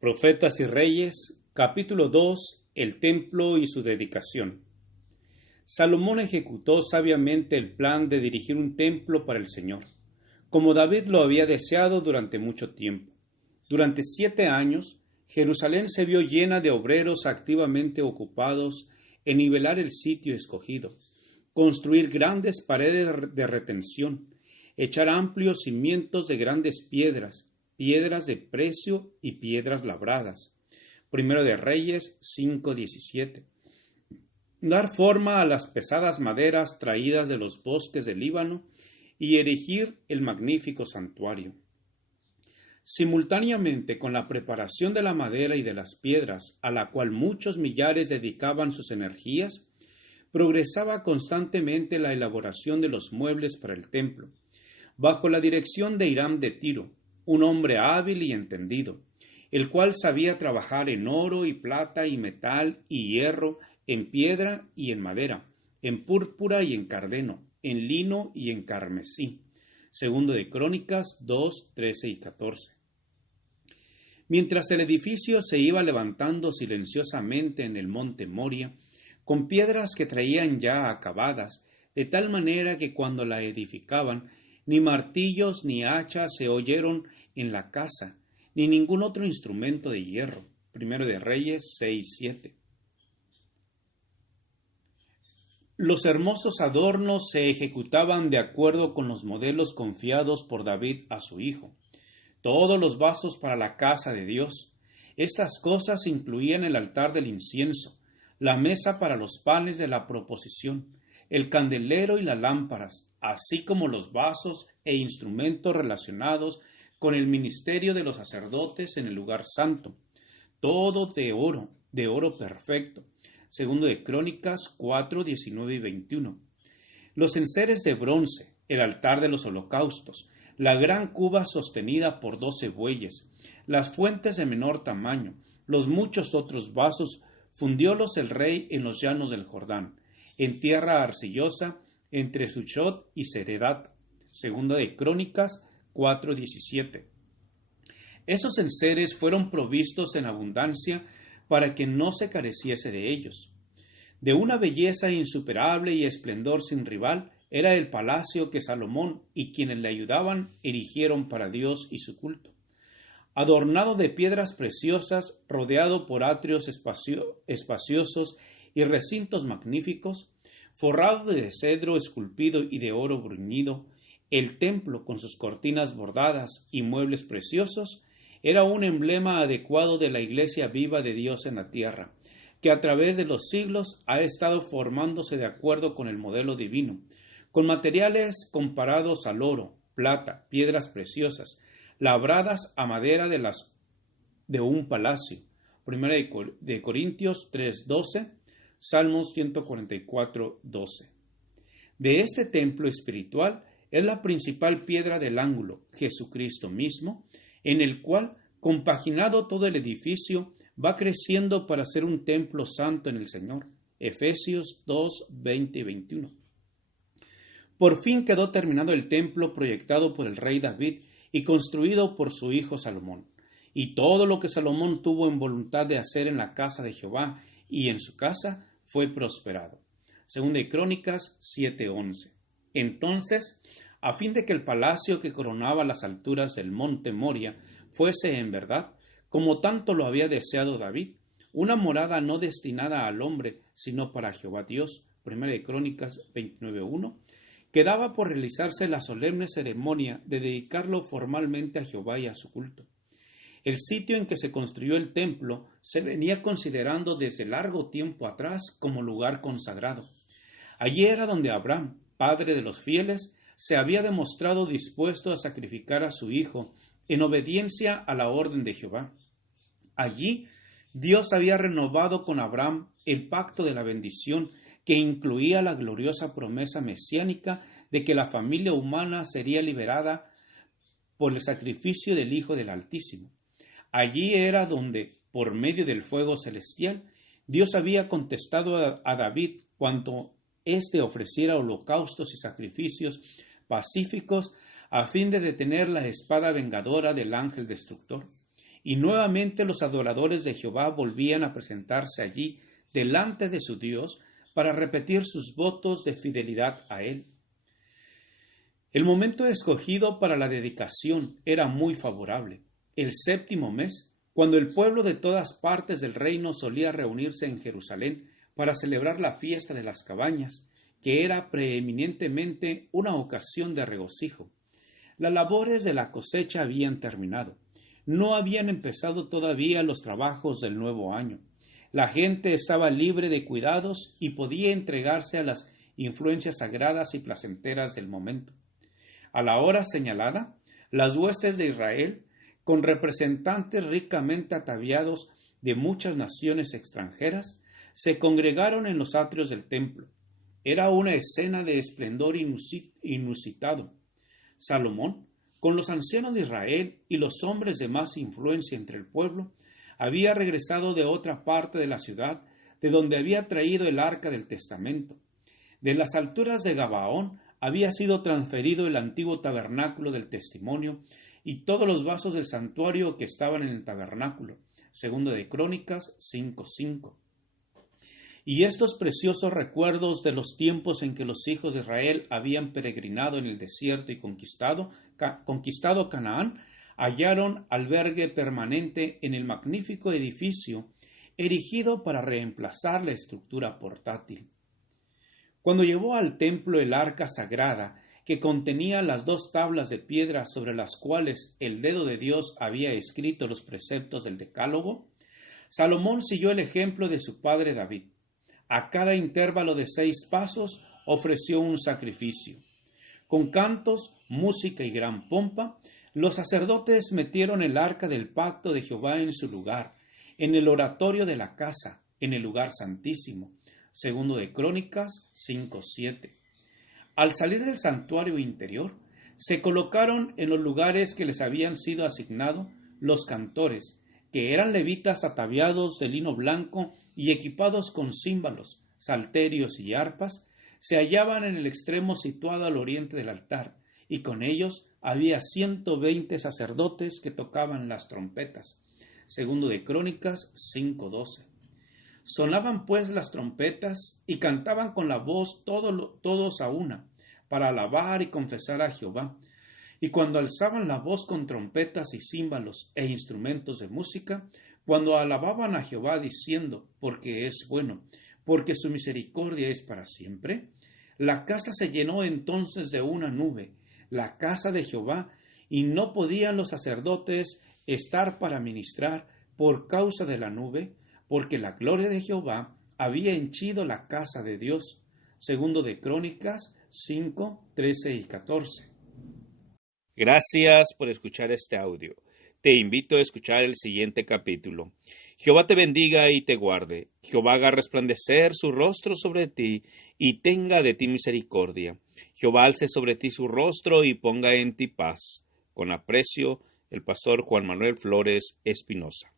Profetas y Reyes, capítulo 2, el templo y su dedicación. Salomón ejecutó sabiamente el plan de dirigir un templo para el Señor, como David lo había deseado durante mucho tiempo. Durante 7 años, Jerusalén se vio llena de obreros activamente ocupados en nivelar el sitio escogido, construir grandes paredes de retención, echar amplios cimientos de grandes piedras de precio y piedras labradas. Primero de Reyes 5:17. Dar forma a las pesadas maderas traídas de los bosques del Líbano y erigir el magnífico santuario. Simultáneamente con la preparación de la madera y de las piedras, a la cual muchos millares dedicaban sus energías, progresaba constantemente la elaboración de los muebles para el templo, bajo la dirección de Hiram de Tiro, un hombre hábil y entendido, el cual sabía trabajar en oro y plata y metal y hierro, en piedra y en madera, en púrpura y en cardeno, en lino y en carmesí. Segundo de Crónicas 2, 13 y 14. Mientras el edificio se iba levantando silenciosamente en el monte Moria, con piedras que traían ya acabadas, de tal manera que cuando la edificaban, ni martillos ni hachas se oyeron en la casa, ni ningún otro instrumento de hierro. Primero de Reyes 6:7. Los hermosos adornos se ejecutaban de acuerdo con los modelos confiados por David a su hijo. Todos los vasos para la casa de Dios. Estas cosas incluían el altar del incienso, la mesa para los panes de la proposición, el candelero y las lámparas, así como los vasos e instrumentos relacionados con el ministerio de los sacerdotes en el lugar santo, todo de oro perfecto. Segundo de Crónicas 4, 19 y 21. Los enseres de bronce, el altar de los holocaustos, la gran cuba sostenida por 12 bueyes, las fuentes de menor tamaño, los muchos otros vasos, fundiólos el rey en los llanos del Jordán, en tierra arcillosa, entre Suchot y Seredat. Segunda de Crónicas 4:17. Esos enseres fueron provistos en abundancia para que no se careciese de ellos. De una belleza insuperable y esplendor sin rival era el palacio que Salomón y quienes le ayudaban erigieron para Dios y su culto. Adornado de piedras preciosas, rodeado por atrios espaciosos y recintos magníficos, forrado de cedro esculpido y de oro bruñido, el templo, con sus cortinas bordadas y muebles preciosos, era un emblema adecuado de la iglesia viva de Dios en la tierra, que a través de los siglos ha estado formándose de acuerdo con el modelo divino, con materiales comparados al oro, plata, piedras preciosas, labradas a madera de un palacio. Primera de Corintios 3:12, Salmos 144:12. De este templo espiritual es la principal piedra del ángulo, Jesucristo mismo, en el cual, compaginado todo el edificio, va creciendo para ser un templo santo en el Señor. Efesios 2, 20 y 21. Por fin quedó terminado el templo proyectado por el rey David y construido por su hijo Salomón. Y todo lo que Salomón tuvo en voluntad de hacer en la casa de Jehová y en su casa fue prosperado. Segunda de Crónicas 7:11. Entonces, a fin de que el palacio que coronaba las alturas del monte Moria fuese en verdad, como tanto lo había deseado David, una morada no destinada al hombre, sino para Jehová Dios, Primera de Crónicas 29:1, quedaba por realizarse la solemne ceremonia de dedicarlo formalmente a Jehová y a su culto. El sitio en que se construyó el templo se venía considerando desde largo tiempo atrás como lugar consagrado. Allí era donde Abraham, padre de los fieles, se había demostrado dispuesto a sacrificar a su hijo en obediencia a la orden de Jehová. Allí Dios había renovado con Abraham el pacto de la bendición que incluía la gloriosa promesa mesiánica de que la familia humana sería liberada por el sacrificio del Hijo del Altísimo. Allí era donde, por medio del fuego celestial, Dios había contestado a David cuando éste ofreciera holocaustos y sacrificios pacíficos a fin de detener la espada vengadora del ángel destructor. y nuevamente los adoradores de Jehová volvían a presentarse allí delante de su Dios para repetir sus votos de fidelidad a él. El momento escogido para la dedicación era muy favorable. El 7º mes, cuando el pueblo de todas partes del reino solía reunirse en Jerusalén para celebrar la fiesta de las cabañas, que era preeminentemente una ocasión de regocijo. Las labores de la cosecha habían terminado. No habían empezado todavía los trabajos del nuevo año. La gente estaba libre de cuidados y podía entregarse a las influencias sagradas y placenteras del momento. A la hora señalada, las huestes de Israel, con representantes ricamente ataviados de muchas naciones extranjeras, se congregaron en los atrios del templo. Era una escena de esplendor inusitado. Salomón, con los ancianos de Israel y los hombres de más influencia entre el pueblo, había regresado de otra parte de la ciudad, de donde había traído el arca del testamento. De las alturas de Gabaón había sido transferido el antiguo tabernáculo del testimonio y todos los vasos del santuario que estaban en el tabernáculo. Segundo de Crónicas 5:5. Y estos preciosos recuerdos de los tiempos en que los hijos de Israel habían peregrinado en el desierto y conquistado Canaán, hallaron albergue permanente en el magnífico edificio erigido para reemplazar la estructura portátil. Cuando llevó al templo el arca sagrada, que contenía las 2 tablas de piedra sobre las cuales el dedo de Dios había escrito los preceptos del Decálogo, Salomón siguió el ejemplo de su padre David. A cada intervalo de 6 pasos ofreció un sacrificio. Con cantos, música y gran pompa, los sacerdotes metieron el arca del pacto de Jehová en su lugar, en el oratorio de la casa, en el lugar santísimo. Segundo de Crónicas 5:7. Al salir del santuario interior, se colocaron en los lugares que les habían sido asignados los cantores, que eran levitas ataviados de lino blanco y equipados con címbalos, salterios y arpas, se hallaban en el extremo situado al oriente del altar, y con ellos había 120 sacerdotes que tocaban las trompetas. Segundo de Crónicas 5:12. Sonaban pues las trompetas y cantaban con la voz todos a una, para alabar y confesar a Jehová. Y cuando alzaban la voz con trompetas y címbalos e instrumentos de música, cuando alababan a Jehová diciendo, porque es bueno, porque su misericordia es para siempre, la casa se llenó entonces de una nube, la casa de Jehová, y no podían los sacerdotes estar para ministrar por causa de la nube, porque la gloria de Jehová había henchido la casa de Dios. Segundo de Crónicas 5:13 y 14. Gracias por escuchar este audio. Te invito a escuchar el siguiente capítulo. Jehová te bendiga y te guarde. Jehová haga resplandecer su rostro sobre ti y tenga de ti misericordia. Jehová alce sobre ti su rostro y ponga en ti paz. Con aprecio, el pastor Juan Manuel Flores Espinosa.